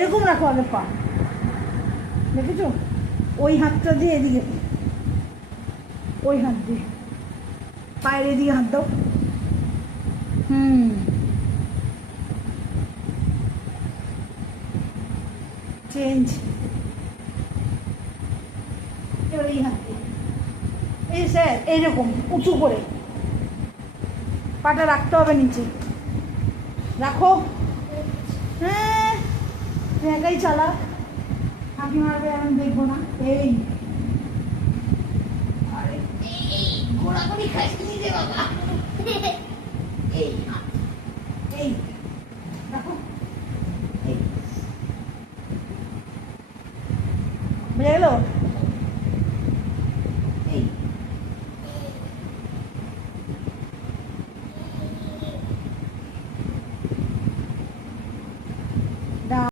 এরকম রাখো আগে পা, দেখেছো? ওই হাতটা দিয়ে এদিকে, ওই হাত দিয়ে পায়ের এদিকে হাত দাও। চেঞ্জ। এবার এই হাত দিয়ে, এই স্যার এইরকম উঁচু করে পাটা রাখতে হবে নিচে, রাখো। হ্যাঁ, একাই চালা, ফাঁকি মারবে, আমি দেখবো না। এই আরে এই ঘোরাঘুরি খাইছে নিজে বাবা। এই এই রাখো, এই বুঝে গেল?